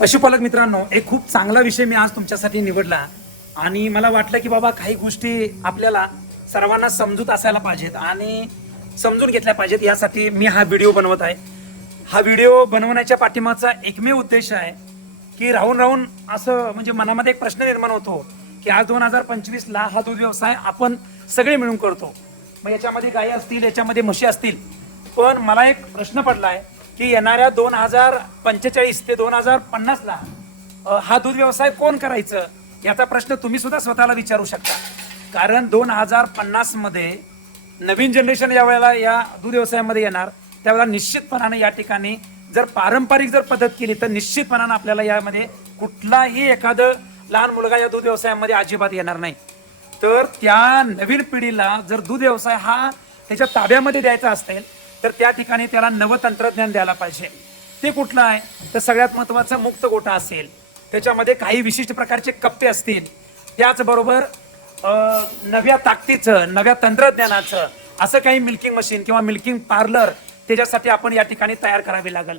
पशुपालक मित्रांनो एक खूप चांगला विषय मी आज तुमच्यासाठी निवडला. आणि मला वाटलं की बाबा काही गोष्टी आपल्याला सर्वांना समजूत असायला पाहिजेत आणि समजून घेतल्या पाहिजेत. यासाठी मी हा व्हिडिओ बनवत आहे. हा व्हिडिओ बनवण्याच्या पाठिंबाचा एकमेव उद्देश आहे की राहून राहून असं म्हणजे मनामध्ये एक प्रश्न निर्माण होतो की आज दोन हजार पंचवीसला हा दूध व्यवसाय आपण सगळे मिळून करतो. मग याच्यामध्ये गायी असतील याच्यामध्ये म्हशी असतील. पण मला एक प्रश्न पडला आहे की येणाऱ्या दोन हजार पंचेचाळीस ते दोन हजार पन्नासला हा दूध व्यवसाय कोण करायचं? याचा प्रश्न तुम्ही सुद्धा स्वतःला विचारू शकता. कारण दोन हजार पन्नासमध्ये नवीन जनरेशन या वेळेला या दूध व्यवसायामध्ये येणार त्यावेळेला निश्चितपणाने या ठिकाणी जर पारंपरिक जर पद्धत केली तर निश्चितपणानं आपल्याला यामध्ये कुठलाही एखादं लहान मुलगा या दूध व्यवसायामध्ये अजिबात येणार नाही. तर त्या नवीन पिढीला जर दूध व्यवसाय हा त्याच्या ताब्यामध्ये द्यायचा असेल तर त्या ठिकाणी त्याला नवं तंत्रज्ञान द्यायला पाहिजे. ते कुठलं आहे? तर सगळ्यात महत्वाचं मुक्त गोठा असेल. त्याच्यामध्ये काही विशिष्ट प्रकारचे कप्पे असतील. त्याचबरोबर नव्या ताकदीचं नव्या तंत्रज्ञानाचं असं काही मिल्किंग मशीन किंवा मिल्किंग पार्लर त्याच्यासाठी आपण या ठिकाणी तयार करावी लागेल.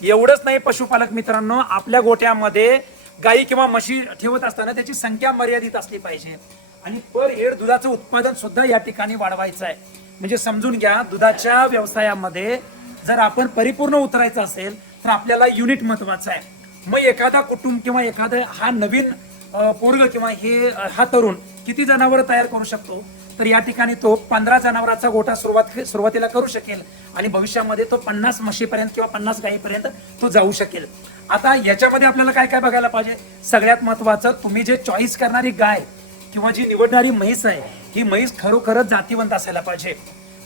एवढंच नाही पशुपालक मित्रांनो आपल्या गोट्यामध्ये गाई किंवा म्हशी ठेवत असताना त्याची संख्या मर्यादित असली पाहिजे. आणि पर हेड दुधाचं उत्पादन सुद्धा या ठिकाणी वाढवायचं आहे. म्हणजे समजून घ्या दुधाच्या व्यवसायामध्ये जर आपण परिपूर्ण उतरायचं असेल तर आपल्याला युनिट महत्वाचं आहे. मग एखादा कुटुंब किंवा एखादा हा नवीन पोरग किंवा हे हा तरुण किती जनावर तयार करू शकतो? तर या ठिकाणी तो पंधरा जनावरांचा गोठा सुरुवात सुरुवातीला करू शकेल आणि भविष्यामध्ये तो पन्नास म्हशीपर्यंत किंवा पन्नास गायीपर्यंत तो जाऊ शकेल. आता याच्यामध्ये आपल्याला काय काय बघायला पाहिजे? सगळ्यात महत्वाचं तुम्ही जे चॉईस करणारी गाय किंवा जी निवडणारी म्हैस आहे ही म्हैस खरोखरच जातीवंत असायला पाहिजे.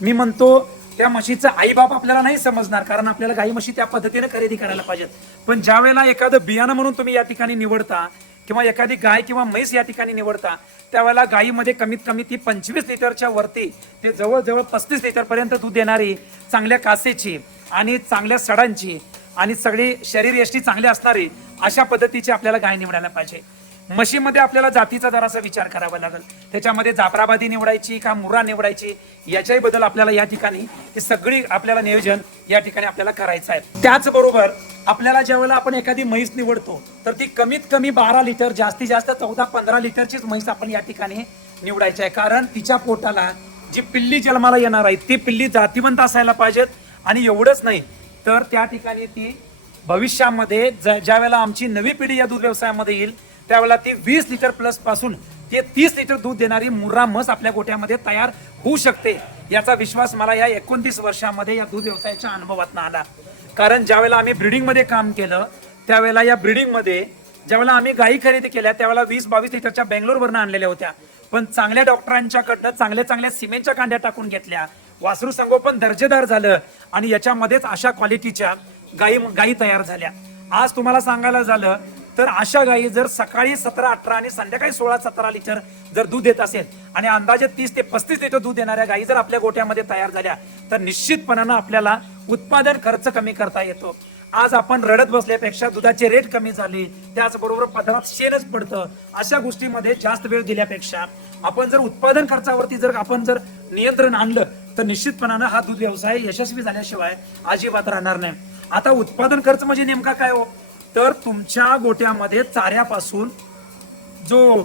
मी म्हणतो त्या म्हशीचा आईबाप आपल्याला नाही समजणार कारण आपल्याला गाई म्हशी त्या पद्धतीने खरेदी करायला पाहिजेत. पण ज्या वेळेला एखादं बियाणं म्हणून तुम्ही या ठिकाणी निवडता किंवा एखादी गाय किंवा म्हैस या ठिकाणी निवडता त्यावेळेला गायीमध्ये कमीत कमी ती पंचवीस लिटरच्या वरती ते जवळजवळ पस्तीस लिटरपर्यंत दूध देणारी चांगल्या कासेची आणि चांगल्या सडांची आणि सगळी शरीर यष्टी चांगली असणारी अशा पद्धतीची आपल्याला गाय निवडायला पाहिजे. म्हशीमध्ये आपल्याला जातीचा जरासा विचार करावा लागेल. त्याच्यामध्ये जाफराबादी निवडायची का मुरा निवडायची याच्याही बद्दल आपल्याला या ठिकाणी हे सगळी आपल्याला नियोजन या ठिकाणी आपल्याला करायचं आहे. त्याचबरोबर आपल्याला ज्यावेळेला आपण एखादी म्हैस निवडतो तर ती कमीत कमी बारा लिटर जास्तीत जास्त चौदा पंधरा लिटरचीच म्हैस आपण या ठिकाणी निवडायची आहे. कारण तिच्या पोटाला जी पिल्ली जन्माला येणार आहे ती पिल्ली जातीवंत असायला पाहिजेत. आणि एवढंच नाही तर त्या ठिकाणी ती भविष्यामध्ये ज- ज्या वेळेला आमची नवी पिढी या दूध व्यवसायामध्ये येईल त्यावेळेला ती वीस लिटर प्लसपासून ते तीस लिटर दूध देणारी मुर्रा म्हस आपल्या गोट्यामध्ये तयार होऊ शकते. याचा विश्वास मला या एकोणतीस वर्षामध्ये या दूध व्यवसायाच्या अनुभवातून आला. कारण ज्यावेळेला आम्ही ब्रिडिंगमध्ये काम केलं त्यावेळेला या ब्रिडिंगमध्ये ज्यावेळेला आम्ही गायी खरेदी केल्या त्यावेळेला वीस बावीस लिटरच्या बेंगलोरवरनं आणलेल्या होत्या. पण चांगल्या डॉक्टरांच्याकडनं चांगल्या चांगल्या सिमेंटच्या कांड्या टाकून घेतल्या. वासरू संगोपन दर्जेदार झालं आणि याच्यामध्येच अशा क्वालिटीच्या गायी गायी तयार झाल्या. आज तुम्हाला सांगायला झालं तर अशा गायी जर सकाळी सतरा अठरा आणि संध्याकाळी सोळा सतरा लिटर जर दूध देत असेल आणि अंदाजे तीस ते पस्तीस लिटर दूध देणाऱ्या गायी जर आपल्या गोट्यामध्ये तयार झाल्या तर निश्चितपणानं आपल्याला उत्पादन खर्च कमी करता येतो. आज आपण रडत बसल्यापेक्षा दुधाचे रेट कमी झाले त्याचबरोबर पदरात शेणच पडतं अशा गोष्टीमध्ये जास्त वेळ दिल्यापेक्षा आपण जर उत्पादन खर्चावरती जर आपण जर नियंत्रण आणलं तर निश्चितपणानं हा दूध व्यवसाय यशस्वी झाल्याशिवाय अजिबात राहणार नाही. आता उत्पादन खर्च म्हणजे नेमका काय हो? तर तुमच्या गोट्यामध्ये चाऱ्यापासून जो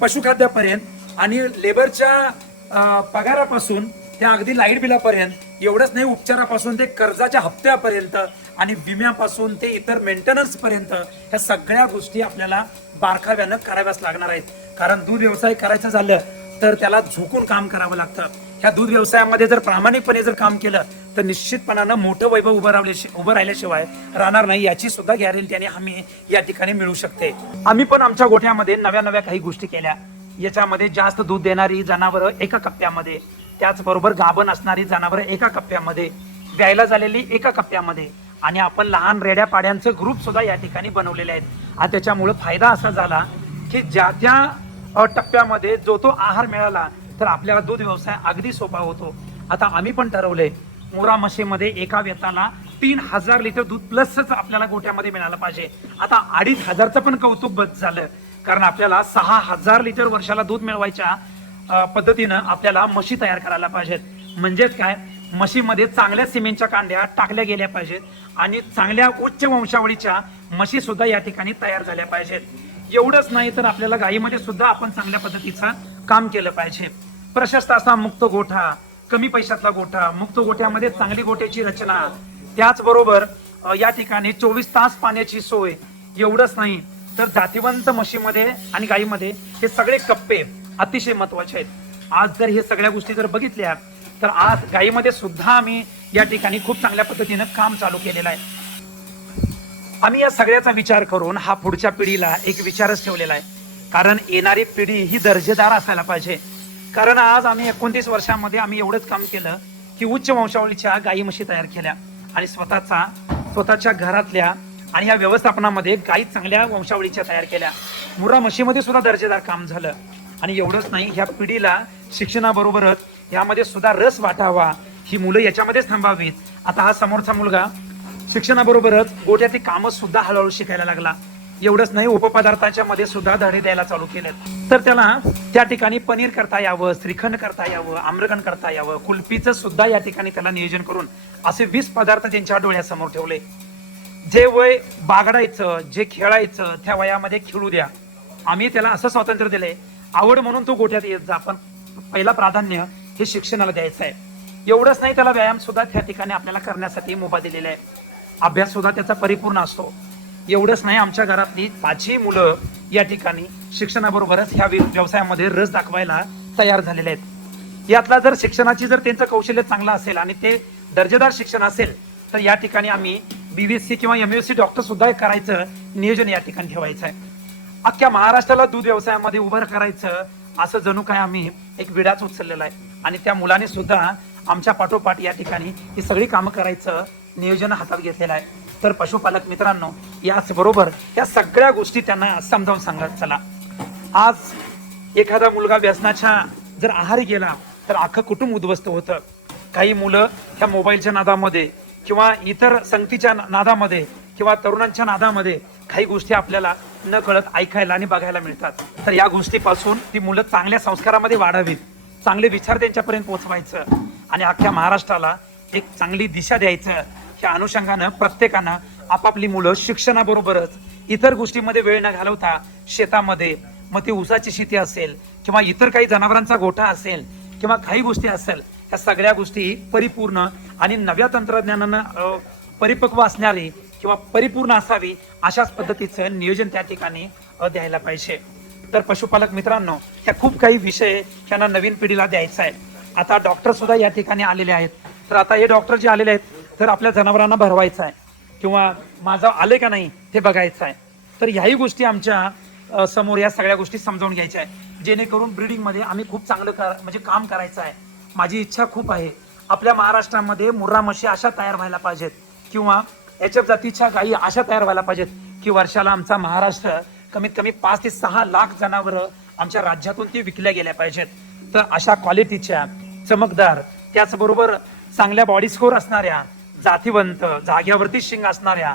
पशुखाद्यापर्यंत आणि लेबरच्या पगारापासून त्या अगदी लाइट बिलापर्यंत एवढंच नाही उपचारापासून ते कर्जाच्या हप्त्यापर्यंत आणि विम्यापासून ते इतर मेंटेनन्स पर्यंत ह्या सगळ्या गोष्टी आपल्याला बारकाव्यानं कराव्याच लागणार आहेत. कारण दूध व्यवसाय करायचं झालं तर त्याला झोकून काम करावं लागतं. ह्या दूध व्यवसायामध्ये जर प्रामाणिकपणे जर काम केलं तर निश्चितपणानं मोठं वैभव उभं राहिल्या उभं राहिल्याशिवाय राहणार नाही. याची सुद्धा गॅरंटी आणि हमी या ठिकाणी मिळू शकते. आम्ही पण आमच्या गोठ्यामध्ये नव्या नव्या काही गोष्टी केल्या. याच्यामध्ये जास्त दूध देणारी जनावरं एका कप्प्यामध्ये त्याचबरोबर गाभण असणारी जनावरं एका कप्प्यामध्ये द्यायला झालेली एका कप्प्यामध्ये आणि आपण लहान रेड्या पाड्यांचं ग्रुप सुद्धा या ठिकाणी बनवलेले आहेत. आणि त्याच्यामुळे फायदा असा झाला की ज्या त्या टप्प्यामध्ये जो तो आहार मिळाला तर आपल्याला दूध व्यवसाय अगदी सोपा होतो. आता आम्ही पण ठरवलंय मोरा म्हशीमध्ये एका व्यताला तीन हजार लिटर दूध प्लसच आपल्याला गोट्यामध्ये मिळालं पाहिजे. आता अडीच हजारचं पण कौतुक बस झालं. कारण आपल्याला सहा हजार लिटर वर्षाला दूध मिळवायच्या पद्धतीनं आपल्याला म्हशी तयार करायला पाहिजेत. म्हणजेच काय? म्हशीमध्ये चांगल्या सिमेंटच्या कांड्या टाकल्या गेल्या पाहिजेत आणि चांगल्या उच्च वंशावळीच्या म्हशी सुद्धा या ठिकाणी तयार झाल्या पाहिजेत. एवढंच नाही तर आपल्याला गायीमध्ये सुद्धा आपण चांगल्या पद्धतीचं काम केलं पाहिजे. प्रशस्त असा मुक्त गोठा कमी पैशातला गोठा मुक्त गोठ्यामध्ये चांगली गोठ्याची रचना. त्याचबरोबर या ठिकाणी चोवीस तास पाण्याची सोय. एवढंच नाही तर जातीवंत म्हशीमध्ये आणि गायीमध्ये हे सगळे कप्पे अतिशय महत्त्वाचे आहेत. आज जर हे सगळ्या गोष्टी जर बघितल्या तर आज गायीमध्ये सुद्धा आम्ही या ठिकाणी खूप चांगल्या पद्धतीनं काम चालू केलेलं आहे. आम्ही या सगळ्याचा विचार करून हा पुढच्या पिढीला एक विचारच ठेवलेला आहे. कारण येणारी पिढी ही दर्जेदार असायला पाहिजे. कारण आज आम्ही एकोणतीस वर्षामध्ये आम्ही एवढंच काम केलं की उच्च वंशावळीच्या गायी म्हशी तयार केल्या आणि स्वतःचा स्वतःच्या घरातल्या आणि या व्यवस्थापनामध्ये गायी चांगल्या वंशावळीच्या तयार केल्या. मुरा म्हशीमध्ये सुद्धा दर्जेदार काम झालं. आणि एवढंच नाही ह्या पिढीला शिक्षणाबरोबरच यामध्ये सुद्धा रस वाटावा ही मुलं याच्यामध्येच थांबावीत. आता हा समोरचा मुलगा शिक्षणाबरोबरच गोठ्यातली कामं सुद्धा हळूहळू शिकायला लागला. एवढंच नाही उपपदार्थाच्या मध्ये सुद्धा धडे द्यायला चालू केलं तर त्याला त्या ठिकाणी पनीर करता यावं श्रीखंड करता यावं आम्रखंड करता यावं कुल्फीचं सुद्धा या ठिकाणी त्याला नियोजन करून असे वीस पदार्थ त्यांच्या डोळ्यासमोर ठेवले. जे वय बागडायचं जे खेळायचं त्या वयामध्ये खेळू द्या. आम्ही त्याला असं स्वातंत्र्य दिले आवड म्हणून तो गोठ्यात येत जा पण पहिला प्राधान्य हे शिक्षणाला द्यायचं आहे. एवढंच नाही त्याला व्यायाम सुद्धा त्या ठिकाणी आपल्याला करण्यासाठी मुभा दिलेला आहे. अभ्यास सुद्धा त्याचा परिपूर्ण असतो. एवढंच नाही आमच्या घरातली पाचही मुलं या ठिकाणी शिक्षणाबरोबरच ह्या व्यवसायामध्ये रस दाखवायला तयार झालेले आहेत. यातला जर शिक्षणाची जर त्यांचं कौशल्य चांगलं असेल आणि ते दर्जेदार शिक्षण असेल तर या ठिकाणी आम्ही बीबीएससी किंवा एम एस सी डॉक्टर सुद्धा करायचं नियोजन या ठिकाणी ठेवायचं आहे. अख्ख्या महाराष्ट्राला दूध व्यवसायामध्ये उभं करायचं असं जणू काय आम्ही एक विडाच उचललेला आहे. आणि त्या मुलाने सुद्धा आमच्या पाठोपाठ या ठिकाणी ही सगळी कामं करायचं नियोजन हातात घेतलेलं आहे. तर पशुपालक मित्रांनो याचबरोबर या सगळ्या गोष्टी त्यांना समजावून सांगत चला. आज एखादा मुलगा व्यसनाच्या जर आहारी गेला तर अख्खं कुटुंब उद्ध्वस्त होतं. काही मुलं ह्या मोबाईलच्या नादामध्ये किंवा इतर संगतीच्या नादामध्ये किंवा तरुणांच्या नादामध्ये काही गोष्टी आपल्याला न कळत ऐकायला आणि बघायला मिळतात. तर या गोष्टीपासून ती मुलं चांगल्या संस्कारामध्ये वाढावीत. चांगले विचार त्यांच्यापर्यंत पोचवायचं आणि अख्ख्या महाराष्ट्राला एक चांगली दिशा द्यायचं. त्या अनुषंगानं प्रत्येकानं आपापली मुलं शिक्षणाबरोबरच इतर गोष्टीमध्ये वेळ न घालवता शेतामध्ये मग ती ऊसाची शेती असेल किंवा इतर काही जनावरांचा गोठा असेल किंवा काही गोष्टी असेल त्या सगळ्या गोष्टी परिपूर्ण आणि नव्या तंत्रज्ञानानं परिपक्व असणारी किंवा परिपूर्ण असावी अशाच पद्धतीचं नियोजन त्या ठिकाणी द्यायला पाहिजे. तर पशुपालक मित्रांनो त्या खूप काही विषय त्यांना नवीन पिढीला द्यायचा आहे. आता डॉक्टर सुद्धा या ठिकाणी आलेले आहेत. तर आता हे डॉक्टर जे आलेले आहेत तर आपल्या जनावरांना भरवायचं आहे किंवा माझं आलं का नाही ते बघायचं आहे तर ह्याही गोष्टी आमच्यासमोर या सगळ्या गोष्टी समजावून घ्यायच्या आहे. जेणेकरून ब्रीडिंगमध्ये आम्ही खूप चांगलं कर म्हणजे काम करायचं आहे. माझी इच्छा खूप आहे. आपल्या महाराष्ट्रामध्ये मुर्रा म्हशी अशा तयार व्हायला पाहिजेत किंवा एच एफ जातीच्या गायी अशा तयार व्हायला पाहिजेत की वर्षाला आमचा महाराष्ट्र कमीत कमी पाच ते सहा लाख जनावरं आमच्या राज्यातून ती विकल्या गेल्या पाहिजेत. तर अशा क्वालिटीच्या चमकदार त्याचबरोबर चांगल्या बॉडी स्कोर असणाऱ्या जातीवंत जाग्यावरती शिंग असणाऱ्या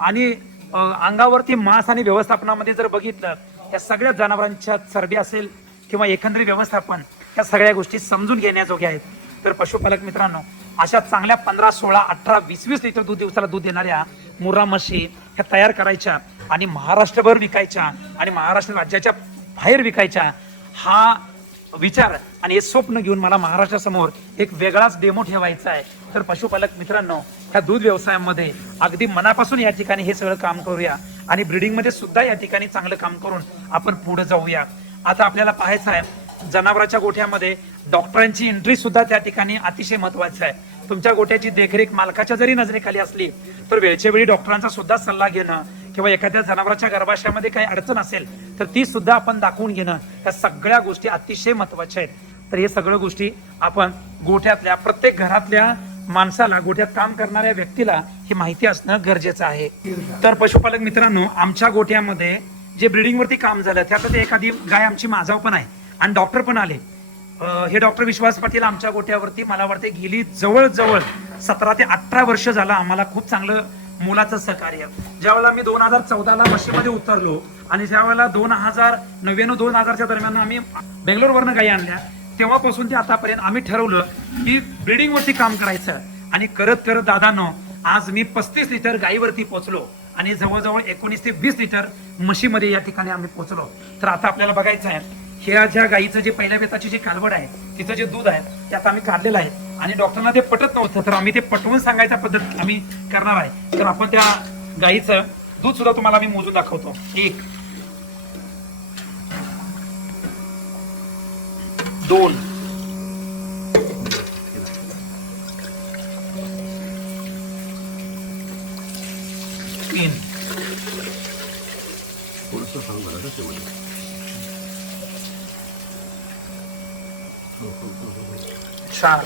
आणि अंगावरती मांस आणि व्यवस्थापनामध्ये जर बघितलं त्या सगळ्या जनावरांच्या चरबी असेल किंवा एकंदरीत व्यवस्थापन या सगळ्या गोष्टी समजून घेण्याजोग्या आहेत. तर पशुपालक मित्रांनो अशा चांगल्या पंधरा सोळा अठरा वीस वीस लिटर दूध दिवसाला दूध देणाऱ्या मुर्रा म्हशी ह्या तयार करायच्या आणि महाराष्ट्रभर विकायच्या आणि महाराष्ट्र राज्याच्या बाहेर विकायच्या हा विचार आणि हे स्वप्न घेऊन मला महाराष्ट्रासमोर एक वेगळाच डेमो ठेवायचा आहे. तर पशुपालक मित्रांनो ह्या दूध व्यवसायामध्ये अगदी मनापासून या ठिकाणी हे सगळं काम करूया आणि ब्रिडिंगमध्ये सुद्धा या ठिकाणी चांगलं काम करून आपण पुढे जाऊया. आता आपल्याला पाहायचं आहे जनावरांच्या गोठ्यामध्ये डॉक्टरांची एंट्री सुद्धा त्या ठिकाणी अतिशय महत्वाची आहे. तुमच्या गोठ्याची देखरेख मालकाच्या जरी नजरेखाली असली तर वेळच्या वेळी डॉक्टरांचा सुद्धा सल्ला घेणं किंवा एखाद्या जनावराच्या गर्भाशयामध्ये काही अडचण असेल तर ती सुद्धा आपण दाखवून घेणं या सगळ्या गोष्टी अतिशय महत्त्वाच्या आहेत. तर हे सगळ्या गोष्टी आपण गोठ्यातल्या प्रत्येक घरातल्या माणसाला गोठ्यात काम करणाऱ्या व्यक्तीला ही माहिती असणं गरजेचं आहे. तर पशुपालक मित्रांनो आमच्या गोठ्यामध्ये जे ब्रिडिंगवरती काम झालं त्यात एखादी गाय आमची माझाव पण आहे आणि डॉक्टर पण आले. हे डॉक्टर विश्वास पाटील आमच्या गोठ्यावरती मला वाटते गेली जवळजवळ सतरा ते अठरा वर्ष झालं आम्हाला खूप चांगलं मुलाचं सहकार्य. ज्यावेळेला मी दोन हजार चौदाला म्हशीमध्ये उतरलो आणि ज्यावेळेला दोन हजार नव्याण्णव दोन हजारच्या दरम्यान आम्ही बेंगलोरवरनं गाई आणल्या तेव्हापासून ते आतापर्यंत आम्ही ठरवलं की ब्रिडिंगवरती काम करायचं आणि करत करत दादानो आज मी पस्तीस लिटर गाईवरती पोहोचलो आणि जवळजवळ एकोणीस ते वीस लिटर म्हशीमध्ये या ठिकाणी आम्ही पोहोचलो. तर आता आपल्याला बघायचं आहे ह्या ज्या गाईचं जे पहिल्या बेताची जी कालवड आहे तिचं जे दूध आहे ते आता आम्ही काढलेलं आहे. आणि डॉक्टरना ते पटत नव्हतं तर आम्ही ते पटवून सांगायचा पद्धत आम्ही करणार आहे. तर आपण त्या गाईचं दूध सुद्धा तुम्हाला आम्ही मोजून दाखवतो. एक दोन तीन थोडंसं सांग मला कसं म्हणजे चार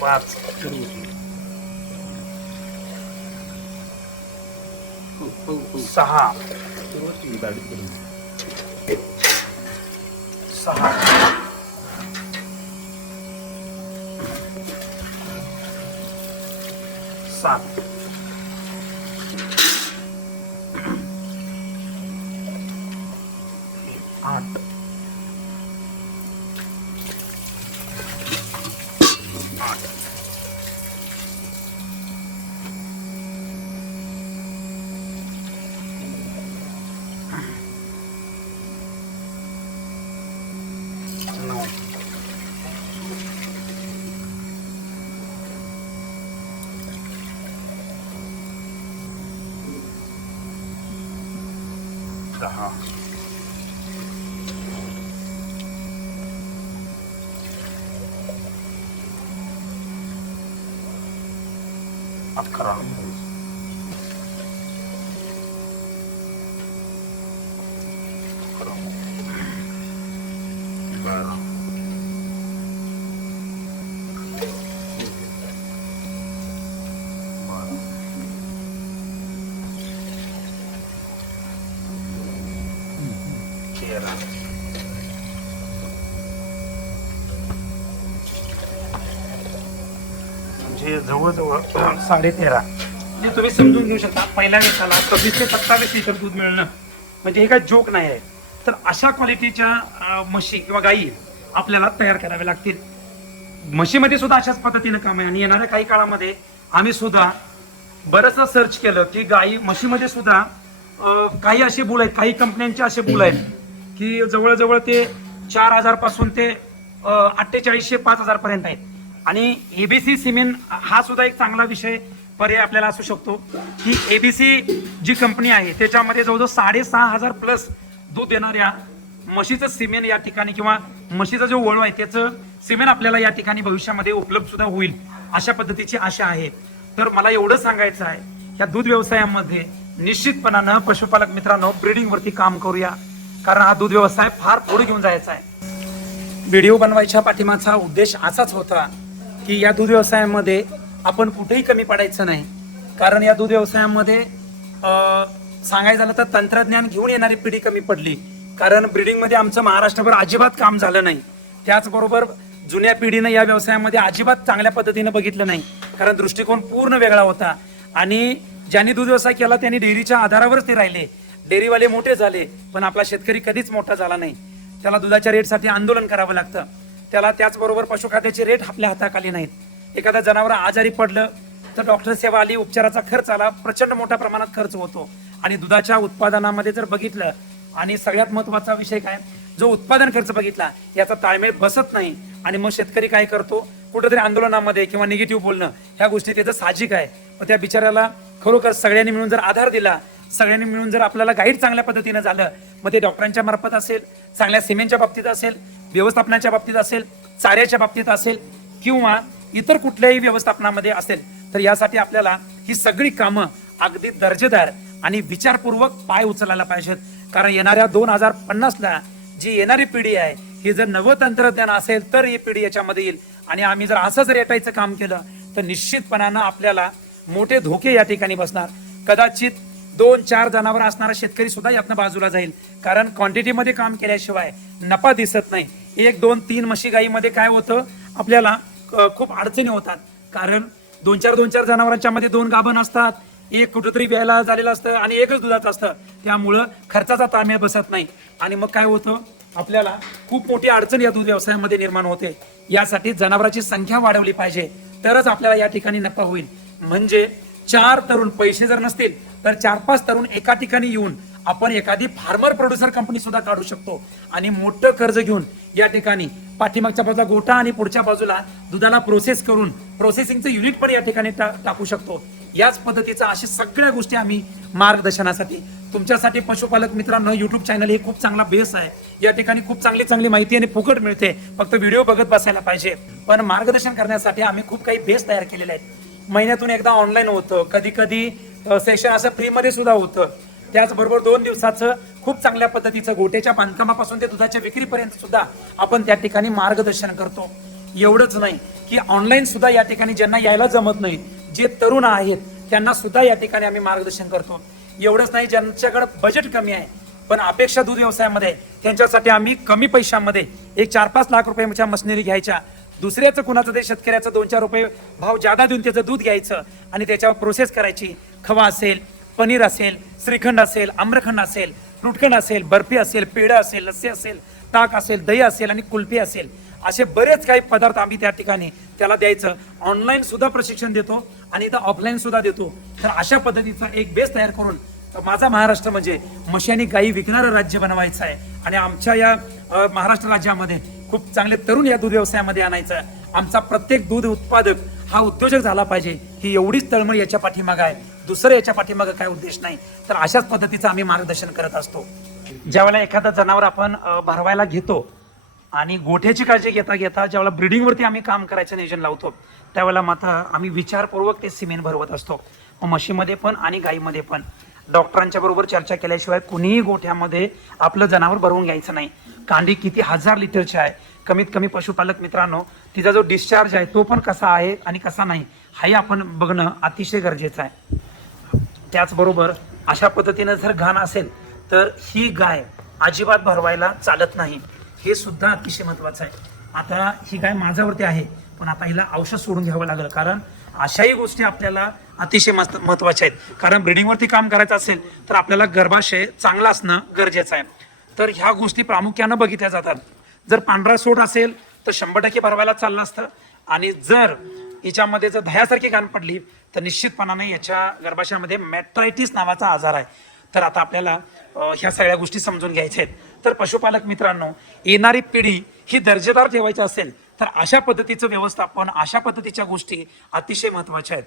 पाच सहा सहा सात アート。Uh-huh. открыл. हे जवळजवळ साडेतेरा. म्हणजे तुम्ही समजून घेऊ शकता पहिल्या दिवसाला सव्वीस ते सत्तावीस लिटर दूध मिळणं म्हणजे हे काय जोक नाही आहे. तर अशा क्वालिटीच्या म्हशी किंवा गायी आपल्याला तयार कराव्या लागतील. म्हशीमध्ये सुद्धा अशाच पद्धतीनं काम आहे आणि येणाऱ्या काही काळामध्ये आम्ही सुद्धा बरंचसं सर्च केलं की गाई म्हशीमध्ये सुद्धा काही असे बुल आहेत काही कंपन्यांचे असे बुल आहेत की जवळजवळ ते चार हजारपासून ते अठ्ठेचाळीसशे पाच हजारपर्यंत आहेत. आणि एबीसी सिमेंट हा सुद्धा एक चांगला विषय पर्याय आपल्याला असू शकतो. की एबीसी जी कंपनी आहे त्याच्यामध्ये जवळजवळ साडेसहा हजार प्लस दूध देणाऱ्या म्हशीचं सिमेंट या ठिकाणी किंवा म्हशीचा जो वळू आहे त्याचं सिमेंट आपल्याला या ठिकाणी भविष्यामध्ये उपलब्ध सुद्धा होईल अशा पद्धतीची आशा आहे. तर मला एवढं सांगायचं आहे या दूध व्यवसायामध्ये निश्चितपणानं पशुपालक मित्रांनो ब्रीडिंग वरती काम करूया. कारण हा दूध व्यवसाय फार पुढे घेऊन जायचा आहे. व्हिडिओ बनवायच्या पाठीमागचा उद्देश असाच होता. की या दूध व्यवसायामध्ये आपण कुठेही कमी पडायचं नाही. कारण या दूध व्यवसायामध्ये सांगायचं झालं तर तंत्रज्ञान घेऊन येणारी पिढी कमी पडली. कारण ब्रिडिंगमध्ये आमचं महाराष्ट्रभर अजिबात काम झालं नाही. त्याचबरोबर जुन्या पिढीनं या व्यवसायामध्ये अजिबात चांगल्या पद्धतीनं बघितलं नाही. कारण दृष्टिकोन पूर्ण वेगळा होता. आणि ज्यांनी दूध व्यवसाय केला त्यांनी डेअरीच्या आधारावरच ते राहिले. डेअरीवाले मोठे झाले पण आपला शेतकरी कधीच मोठा झाला नाही. त्याला दुधाच्या रेटसाठी आंदोलन करावं लागतं. त्याला त्याचबरोबर पशुखाद्याचे रेट आपल्या हाताखाली नाहीत. एखादा जनावर आजारी पडलं तर डॉक्टर सेवा आली उपचाराचा खर्च आला प्रचंड मोठ्या प्रमाणात खर्च होतो. आणि दुधाच्या उत्पादनामध्ये जर बघितलं आणि सगळ्यात महत्त्वाचा विषय काय जो उत्पादन खर्च बघितला याचा ताळमेळ बसत नाही. आणि मग शेतकरी काय करतो कुठेतरी आंदोलनामध्ये किंवा निगेटिव्ह बोलणं ह्या गोष्टी त्याचं साहजिक आहे. मग त्या बिचाऱ्याला खरोखर सगळ्यांनी मिळून जर आधार दिला सगळ्यांनी मिळून जर आपल्याला गाईड चांगल्या पद्धतीनं झालं मग ते डॉक्टरांच्या मार्फत असेल चांगल्या सिमेंटच्या बाबतीत असेल व्यवस्थापनाच्या बाबतीत असेल चाऱ्याच्या बाबतीत असेल किंवा इतर कुठल्याही व्यवस्थापनामध्ये असेल तर यासाठी आपल्याला ही सगळी कामं अगदी दर्जेदार आणि विचारपूर्वक पाय उचलायला पाहिजेत. कारण येणाऱ्या दोन हजार पन्नासला जी येणारी पिढी आहे ही जर नवं तंत्रज्ञान असेल तर ही पिढी याच्यामध्ये येईल. आणि आम्ही जर असंच रेटायचं काम केलं तर निश्चितपणानं आपल्याला मोठे धोके या ठिकाणी बसणार. कदाचित दोन चार जनावर असणारा शेतकरी सुद्धा यातनं बाजूला जाईल. कारण क्वांटिटीमध्ये काम केल्याशिवाय नफा दिसत नाही. एक दोन तीन म्हशी गाईमध्ये काय होतं? आपल्याला खूप अडचणी होतात. कारण दोन चार दोन चार जनावरांच्या मध्ये दोन गाभण असतात. एक कुठेतरी व्यायला झालेलं असतं आणि एकच दुधाचं असतं. त्यामुळं खर्चाचा ताळमेळ बसत नाही. आणि मग काय होतं? आपल्याला खूप मोठी अडचण या दूध व्यवसायामध्ये निर्माण होते. यासाठी जनावरांची संख्या वाढवली पाहिजे. तरच आपल्याला या ठिकाणी नफा होईल. म्हणजे चार तरुण पैसे जर नसतील तर चार पाच तरुण एका ठिकाणी येऊन आपण एखादी फार्मर प्रोड्युसर कंपनी सुद्धा काढू शकतो. आणि मोठं कर्ज घेऊन या ठिकाणी पाठीमागच्या बाजूला गोठा आणि पुढच्या बाजूला दुधाला प्रोसेस करून प्रोसेसिंगचं युनिट पण या ठिकाणी टाकू शकतो. याच पद्धतीचा अशा सगळ्या गोष्टी आम्ही मार्गदर्शनासाठी तुमच्यासाठी पशुपालक मित्रांनो युट्यूब चॅनल हे खूप चांगला बेस आहे. या ठिकाणी खूप चांगली चांगली माहिती आणि फुकट मिळते. फक्त व्हिडिओ बघत बसायला पाहिजे. पण मार्गदर्शन करण्यासाठी आम्ही खूप काही बेस तयार केलेले आहेत. महिन्यातून एकदा ऑनलाईन होतं. कधी कधी सेशन असं फ्रीमध्ये सुद्धा होतं. त्याचबरोबर दोन दिवसाचं खूप चांगल्या पद्धतीचं गोट्याच्या बांधकामापासून ते दुधाच्या विक्रीपर्यंत सुद्धा आपण त्या ठिकाणी मार्गदर्शन करतो. एवढंच नाही की ऑनलाईन सुद्धा या ठिकाणी ज्यांना यायला जमत नाही जे तरुण आहेत त्यांना सुद्धा या ठिकाणी आम्ही मार्गदर्शन करतो. एवढंच नाही ज्यांच्याकडे बजेट कमी आहे पण अपेक्षा दूध व्यवसायामध्ये त्यांच्यासाठी आम्ही कमी पैशामध्ये एक चार पाच लाख रुपयाच्या मशिनरी घ्यायच्या. दुसऱ्याचं कुणाचं ते शेतकऱ्याचं दोन चार रुपये भाव जादा देऊन त्याचं दूध घ्यायचं आणि त्याच्यावर प्रोसेस करायची. खवा असेल पनीर असेल श्रीखंड असेल आम्रखंड असेल फ्रुटखंड असेल बर्फी असेल पेढं असेल लस्सी असेल ताक असेल दही असेल आणि कुल्फी असेल असे बरेच काही पदार्थ आम्ही त्या ठिकाणी त्याला द्यायचं. ऑनलाईन सुद्धा प्रशिक्षण देतो आणि इथं ऑफलाईन सुद्धा देतो. तर अशा पद्धतीचा एक बेस तयार करून तर माझा महाराष्ट्र म्हणजे मशानी गायी विकणारं राज्य बनवायचं आहे. आणि आमच्या या महाराष्ट्र राज्यामध्ये खूप चांगले तरुण या दूध व्यवसायामध्ये आणायचं आहे. आमचा प्रत्येक दूध उत्पादक हा उद्योजक झाला पाहिजे. ही एवढीच तळमळ याच्या पाठीमागं आहे. दुसरं याच्या पाठीमागं काय उद्देश नाही तर अशाच पद्धतीचं आम्ही मार्गदर्शन करत असतो. ज्यावेळेला एखादं जनावर आपण भरवायला घेतो आणि गोठ्याची काळजी घेता घेता ज्यावेळेला ब्रिडिंगवरती आम्ही काम करायचं नियोजन लावतो त्यावेळेला मात्र आम्ही विचारपूर्वक ते सिमेंट भरवत असतो. म्हशीमध्ये पण आणि गाईमध्ये पण. डॉक्टरांच्या बरोबर चर्चा केल्याशिवाय कुणीही गोठ्यामध्ये आपलं जनावर भरवून घ्यायचं नाही. कांडी किती हजार लिटरची आहे कमीत कमी पशुपालक मित्रांनो तिचा जो डिस्चार्ज आहे तो पण कसा आहे आणि कसा नाही हाही आपण बघणं अतिशय गरजेचं आहे. त्याचबरोबर अशा पद्धतीनं जर घाण असेल तर ही गाय अजिबात भरवायला चालत नाही. हे सुद्धा अतिशय महत्वाचं आहे. आता ही गाय माझ्यावरती आहे पण आता हिला औषध सोडून घ्यावं लागलं. कारण अशाही गोष्टी आपल्याला अतिशय मस्त महत्त्वाच्या आहेत. कारण ब्रिडिंगवरती काम करायचं असेल तर आपल्याला गर्भाशय चांगला असणं गरजेचं आहे. तर ह्या गोष्टी प्रामुख्यानं बघितल्या जातात. जर पांढरा सोड असेल तर शंभर टक्के भरवायला चाललं असतं. आणि जर याच्यामध्ये जर दह्यासारखी घाण पडली तर निश्चितपणाने याच्या गर्भाशयामध्ये मॅट्रायटिस नावाचा आजार आहे. तर आता आपल्याला ह्या सगळ्या गोष्टी समजून घ्यायच्या आहेत. तर पशुपालक मित्रांनो येणारी पिढी ही दर्जेदार ठेवायची असेल तर अशा पद्धतीचं व्यवस्थापन अशा पद्धतीच्या गोष्टी अतिशय महत्त्वाच्या आहेत.